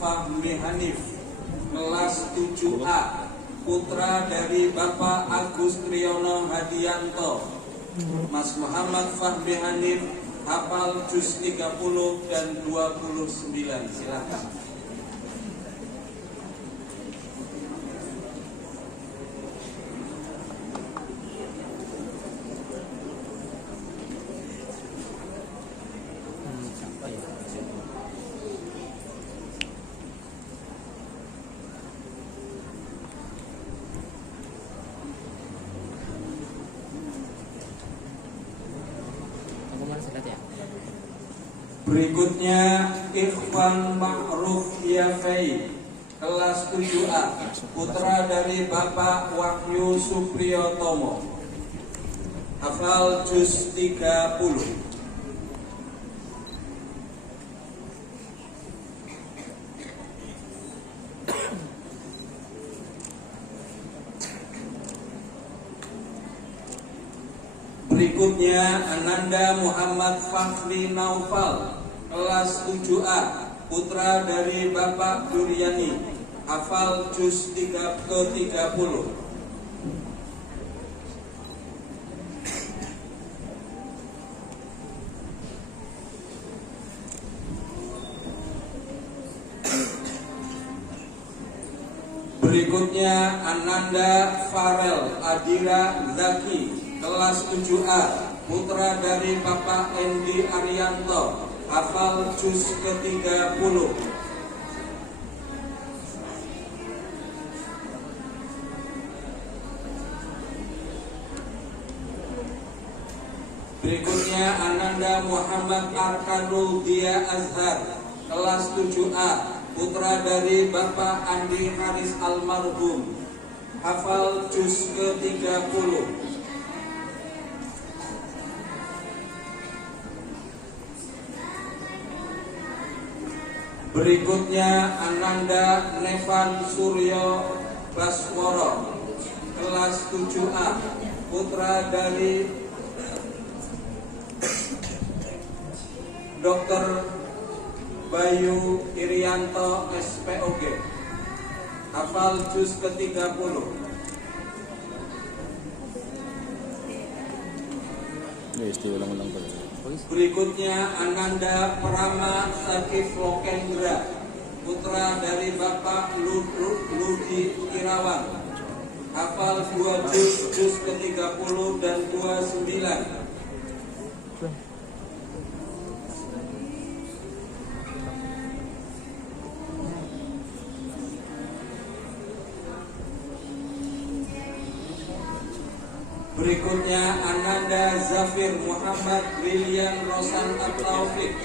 Fahmi Hanif, kelas 7A, putra dari Bapak Agus Triyono Hadianto. Mas Muhammad Fahmi Hanif hafal juz 30 dan 29. Silakan. Berikutnya Ikhwan Ma'ruf Yafei, kelas 7A, putra dari Bapak Wahyu Supriyotomo, hafal juz 30. Berikutnya Ananda Muhammad Fakhri Naufal, kelas 7A, putra dari Bapak Duryani, hafal juz ke-30. Berikutnya Ananda Farel Adira Zaki, kelas 7A, putra dari Bapak Endi Arianto, hafal juz ke-30. Berikutnya Ananda Muhammad Arkanul Dia Azhar, kelas 7A, putra dari Bapak Andi Haris Almarhum, hafal juz ke-30. Berikutnya Ananda Nevan Suryo Basworo, kelas 7A, putra dari Dr. Bayu Irianto SPOG, hafal juz ke-30. Berikutnya Ananda Prama Sakif Lokendra, putra dari Bapak Ludi Irawan, hafal 2 juz ke-30 dan 29. Berikutnya Ananda Zafir Muhammad Brilian Rosan Taufik,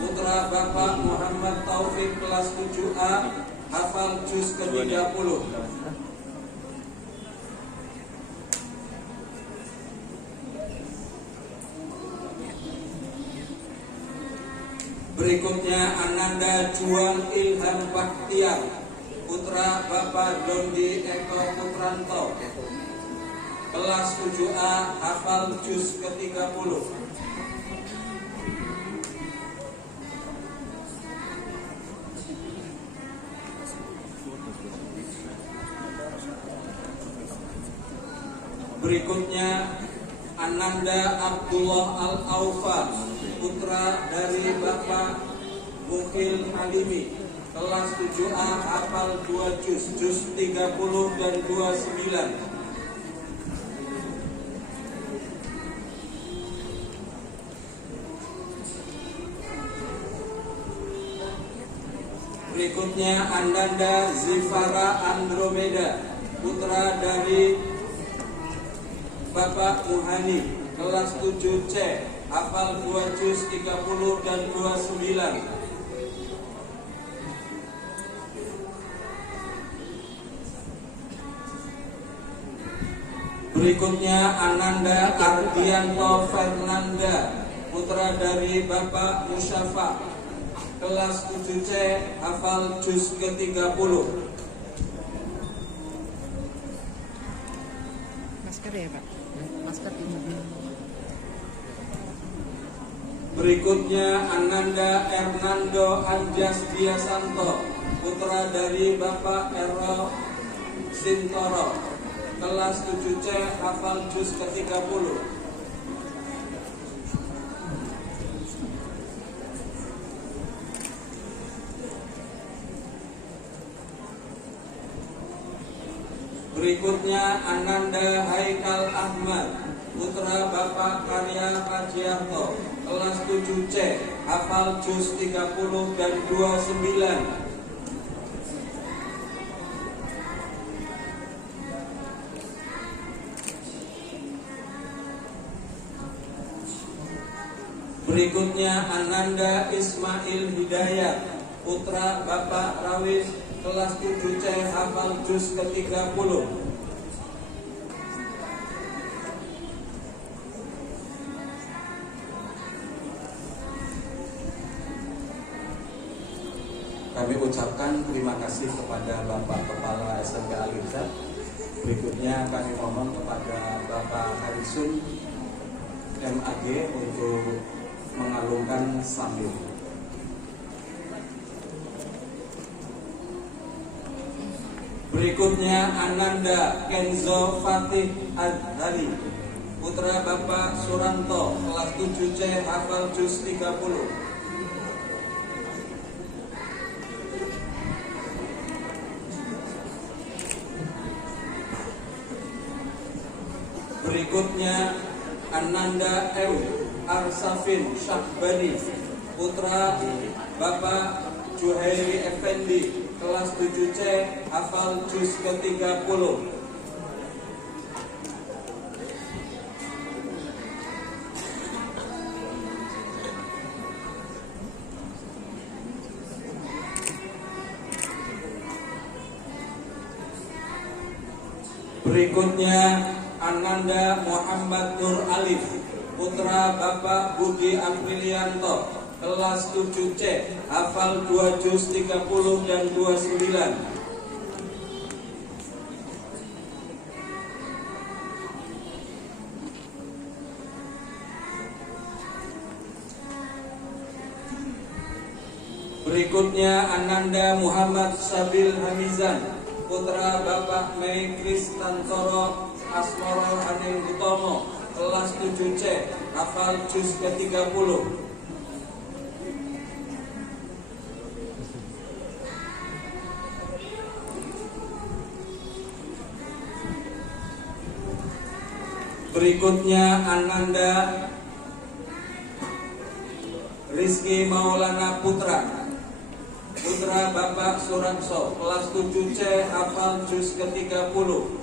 putra Bapak Muhammad Taufik, kelas 7A, hafal juz ke-30. Berikutnya Ananda Juan Ilham Bakhtiar, putra Bapak Dondi Eko Putranto, kelas 7A, hafal juz ke-30. Berikutnya Ananda Abdullah Al-Aufan, putra dari Bapak Mukil Halimi, kelas 7A, hafal 2 juz 30 dan 29. Berikutnya Ananda Zifara Andromeda, putra dari Bapak Muhani, kelas 7C, hafal 2 juz 30 dan 29. Berikutnya Ananda Ardianto Fernanda, putra dari Bapak Musyafa, kelas 7C, hafal juz ke-30. Masker ya Pak? Masker ini. Berikutnya Ananda Hernando Anjas Diasanto, putra dari Bapak Ero Sintoro, kelas 7C, hafal juz ke-30. Berikutnya Ananda Haikal Ahmad, putra Bapak Karya Rajiarto, kelas 7C, hafal juz 30 dan 29. Berikutnya Ananda Ismail Hidayat, putra Bapak Rawis, kelas 7C, hafal juz ke-30. Kami ucapkan terima kasih kepada Bapak Kepala SMK Al-Irsad. Berikutnya kami mohon kepada Bapak Harisun MAG untuk mengalungkan sambil. Berikutnya Ananda Kenzo Fatih Adhari, putra Bapak Suranto, kelas 7C, hafal juz 30. Berikutnya Ananda M. Arsafin Syahbani, putra Bapak Juhairi Effendi, kelas 7C, hafal juz ke-30. Berikutnya Ananda Muhammad Nur Alif, putra Bapak Budi Aprilianto, kelas 7C, hafal 2 juz 30 dan 29. Berikutnya Ananda Muhammad Sabil Hamizan, putra Bapak Mei Kristantoro Asmoro Hanim Utomo, kelas 7C, hafal juz ke-30. Berikutnya Ananda Rizky Maulana Putra, putra Bapak Suranso, kelas 7C, hafal juz ke-30.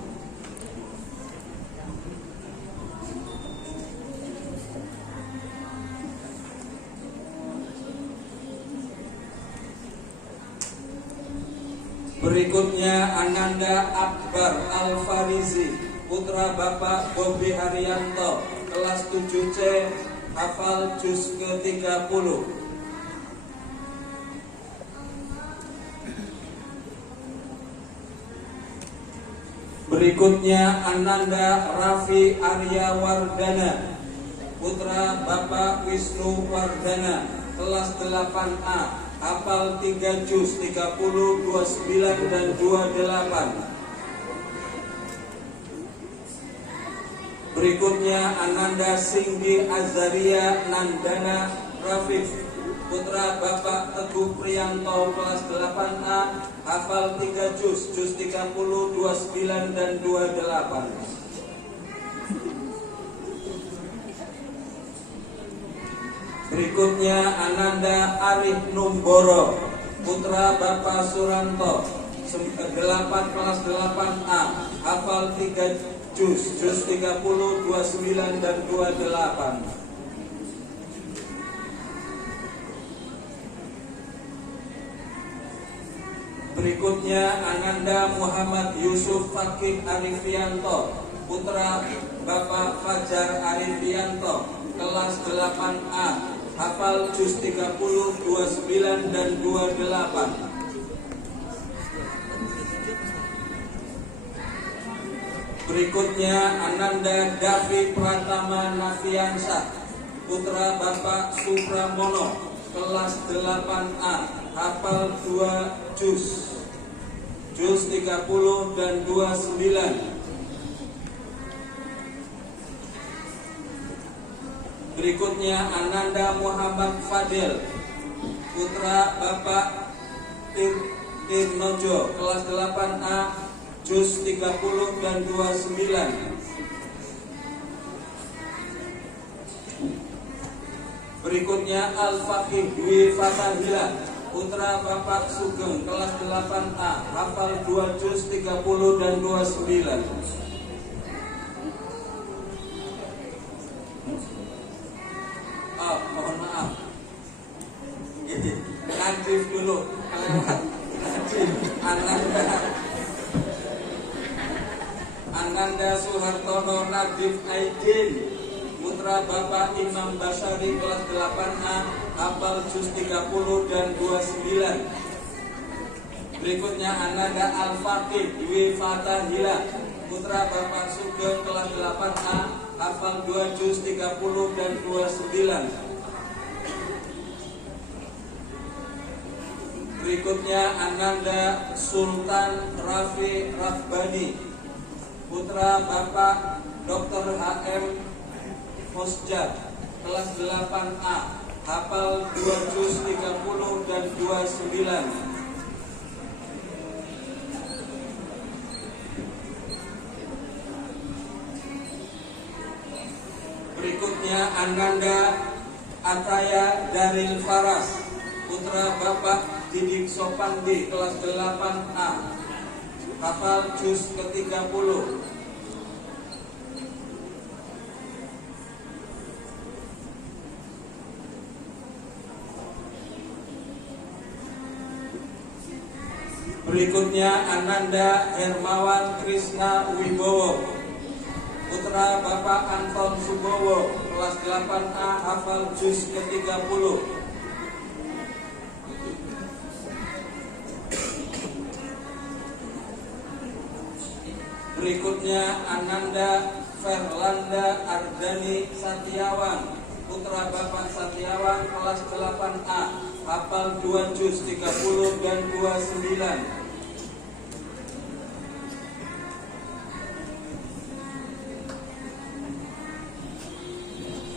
Berikutnya Ananda Akbar Al-Farizi, putra Bapak Bobi Haryanto, kelas 7C, hafal juz ke-30. Berikutnya Ananda Raffi Arya Wardana, putra Bapak Wisnu Wardana, kelas 8A, hafal 3 juz 30, 29 dan 28. Berikutnya Ananda Singgi Azaria Nandana Rafif, putra Bapak Teguh Priyanto, kelas 8A, hafal 3 juz 30, 29 dan 28. Berikutnya Ananda Arif Numboro, putra Bapak Suranto, 8 kelas 8A, hafal 3 juz 30, 29 dan 28. Berikutnya Ananda Muhammad Yusuf Fakih Arifianto, putra Bapak Fajar Arifianto, kelas 8A, hafal juz 30, 29 dan 28. Berikutnya Ananda Davi Pratama Nafiansah, putra Bapak Supramono, kelas 8A, hafal 2 juz 30 dan 29. Berikutnya Ananda Muhammad Fadil, putra Bapak Tirnojo, kelas 8A, juz 30 dan 29. Berikutnya Al-Faqih Dwi Fatahila, putra Bapak Sugeng, kelas 8A, hafal 2 juz 30 dan 29. Oh, mohon maaf. Ini Nadif dulu, kelewat. Nadif, Ananda Suhartono Nadif Aidin, putra Bapak Imam Basyari, kelas 8A, hafal juz 30 dan 29. Berikutnya Ananda Al-Faqih Dwi Fatahila, putra Bapak Sugeng, kelas 8A, hafal 2 juz 30 dan 29. Berikutnya Ananda Sultan Rafi Rabbani, putra Bapak Dr. HM Hosjat, kelas 8A, hafal 2 juz 30 dan 29. Berikutnya Ananda Ataya Daril Faras, putra Bapak Didik Sopandi, kelas 8A, hafal juz ke-30. Berikutnya Ananda Hermawan Krishna Wibowo, putra Bapak Anton Subowo, kelas 8A, hafal juz ke-30. Berikutnya Ananda Ferlanda Ardani Satiawan, putra Bapak Satiawan, kelas 8A, hafal 2 juz 30 dan 29.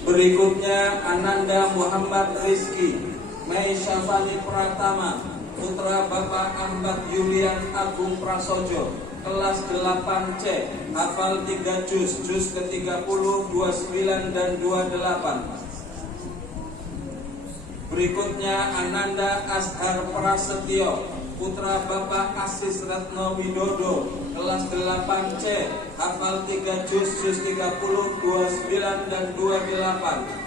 Berikutnya Ananda Muhammad Rizki Mei Syafani Pratama, putra Bapak Ambat Yulian Agung Prasojo, kelas 8C, hafal 3 juz ke-30, 29 dan 28. Berikutnya Ananda Ashar Prasetyo, putra Bapak Asis Retno Widodo, kelas 8C, hafal 3 juz 30, 29 dan 28.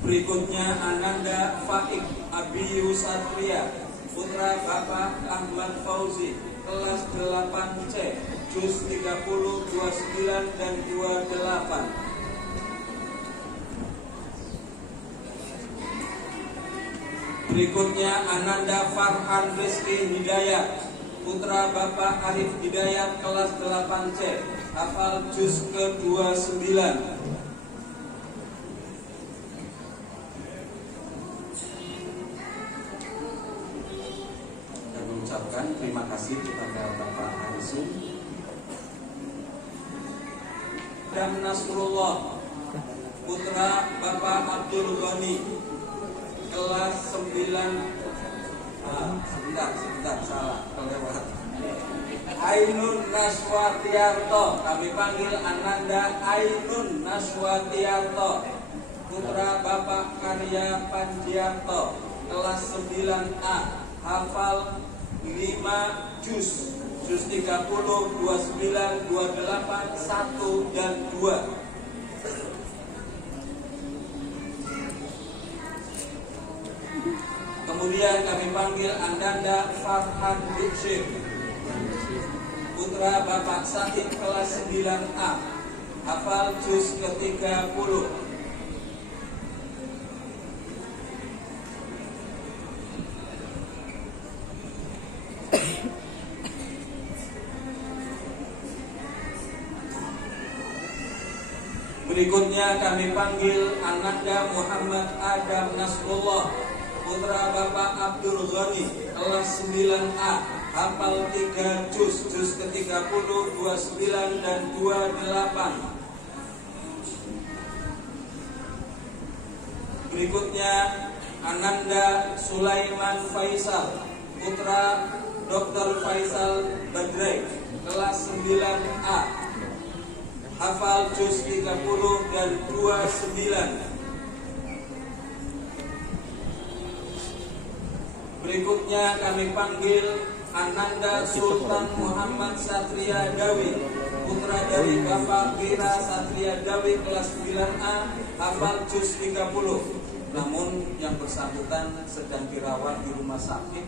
Berikutnya Ananda Faik Abiyu Satria, putra Bapak Ahmad Fauzi, kelas 8C, juz 30, 29 dan 28. Berikutnya Ananda Farhan Rizki Hidayat, putra Bapak Arif Hidayat, kelas 8C, hafal juz ke-29. Ucapkan terima kasih kepada Bapak Harisum dan Nasrullah, putra Bapak Abdul Ghani, kelas 9. Sebentar, salah, kelewat. Ainun Naswatiarto, kami panggil Ananda Ainun Naswatiarto, putra Bapak Karya Panjiarto, kelas 9A, hafal 5 juz 30, 29, 28, 1 dan 2. Kemudian kami panggil Ananda Farhan Bukshir, putra Bapak Sahid, kelas 9A, hafal juz ke-30. Berikutnya kami panggil Ananda Muhammad Adam Nasrullah, putra Bapak Abdul Ghani, kelas 9A, hafal 3 juz ke-30, 29 dan 28. Berikutnya Ananda Sulaiman Faisal, putra Dr. Faisal Badrai, kelas 9A, hafal juz 30 dan 29. Berikutnya kami panggil Ananda Sultan Muhammad Satria Dawi, putra dari Bapak Kira Satria Dawi, kelas 9A, hafal juz 30. Namun yang bersangkutan sedang dirawat di rumah sakit.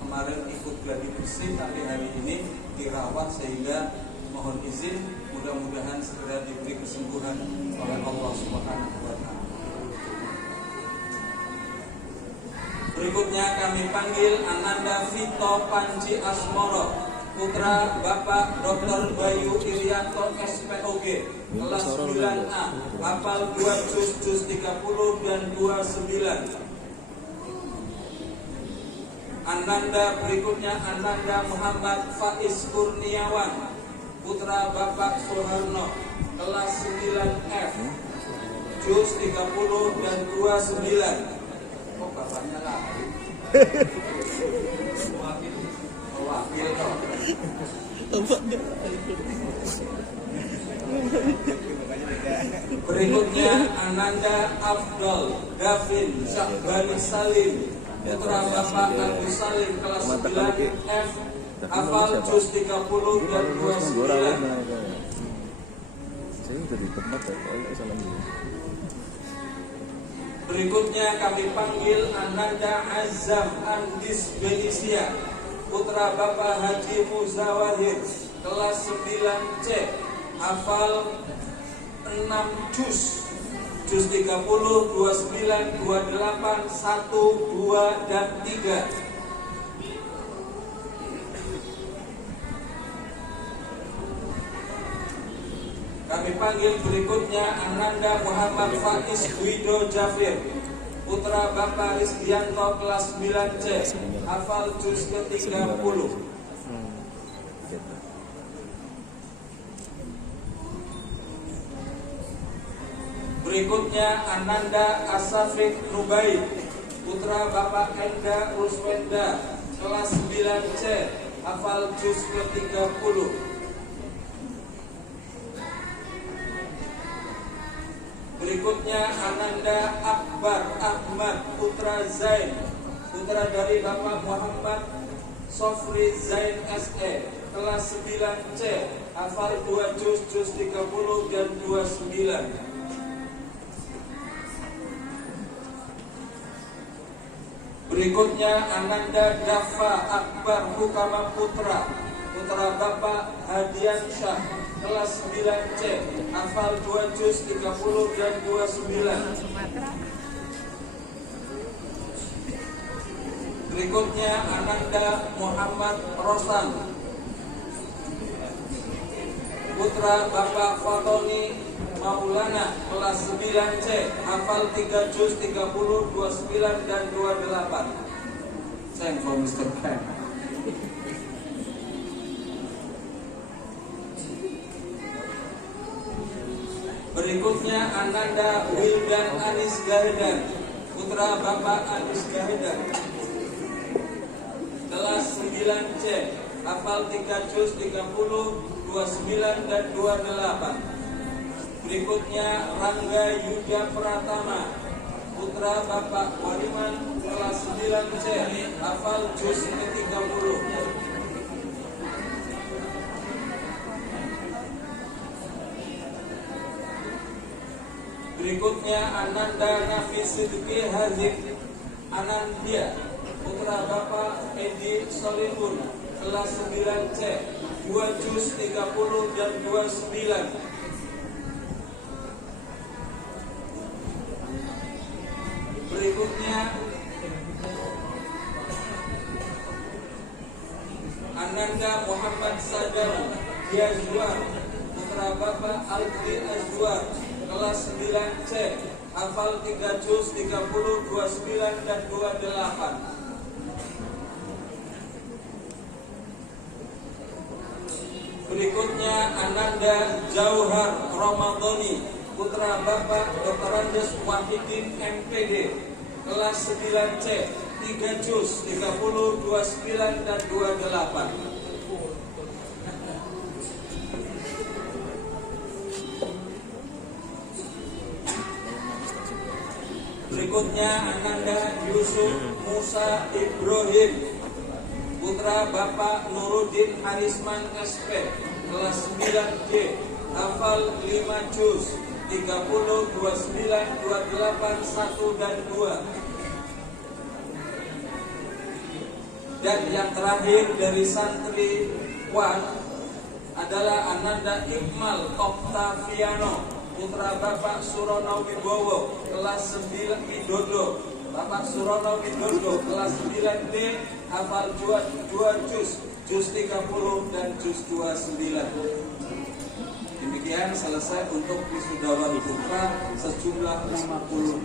Kemarin ikut gladi bersih, tapi hari ini dirawat, sehingga mohon izin, mudah-mudahan segera diberi kesembuhan oleh Allah Subhanahu wa Ta'ala. Berikutnya kami panggil Ananda Vito Panji Asmoro, putra Bapak Dr. Bayu Irianto SPOG, kelas 9A, hafal 2 juz 30 dan 29. Ananda berikutnya Ananda Muhammad Faiz Kurniawan, putra Bapak Soeharno, kelas 9F, juz 30 dan 29. Kok bapaknya lain? Wakil kok. Berikutnya Ananda Afdal Gavin Syahbani Salim, putra Bapak Agus Salim, kelas 9F, hafal juz 30 dan 29. Berikutnya kami panggil Ananda Azam Andis Benisia, putra Bapak Haji Muzawahir, kelas 9C, hafal 6 juz 30, 29, 28, 1, 2, dan 3. Kami panggil berikutnya Ananda Muhammad Faiz Wido Jafir, putra Bapak Rizdianto, kelas 9C, hafal juz ke-30. Berikutnya Ananda Asafik Nubai, putra Bapak Enda Ruswenda, kelas 9C, hafal juz ke-30. Berikutnya Ananda Akbar Ahmad Putra Zain, putra dari Bapak Muhammad Sofri Zain SE, kelas 9C, hafal 2 juz 30 dan 29. Berikutnya Ananda Dafa Akbar Hukama Putra, putra Bapak Hadian Syah, kelas 9C, hafal 2 juz 30 dan 29. Berikutnya Ananda Muhammad Rosan, putra Bapak Fatoni Maulana, kelas 9C, hafal 3 juz 30, 29 dan 28. Thank for Mr. Pen. Berikutnya Ananda Wildan Anis Gahedan, putra Bapak Anis Gahedan, kelas 9C, hafal 3 juz 30, 29 dan 28. Berikutnya Rangga Yuda Pratama, putra Bapak Wariman, kelas 9C, hafal juz ke-30. Berikutnya Ananda Nafis Siddiqi Hazik Anandia, putra Bapak Edi Solihun, kelas 9C, 2 juz 30 dan 29. Berikutnya Ananda Muhammad Sadar Yazwar, putra Bapak Alfi Azwar, kelas 9C, hafal 3 juz 30, 29 dan 28. Berikutnya Ananda Jauhar Ramadhani, putra Bapak Dr. Andes Wahidin MPD, kelas 9C, 3 juz 30, 29 dan 28. Berikutnya Ananda Yusuf Musa Ibrahim, putra Bapak Nuruddin Harisman SP, kelas 9D, hafal 5 juz 30, 29, 28, 1 dan 2. Dan yang terakhir dari santri Wan adalah Ananda Iqmal Oktaviano, putra Bapak Surono Wibowo, kelas 9 Widodo. Bapak Surono Widodo, kelas 9D, hafal 2 juz 30 dan juz 29. Demikian selesai untuk wisudawan putra sejumlah 50.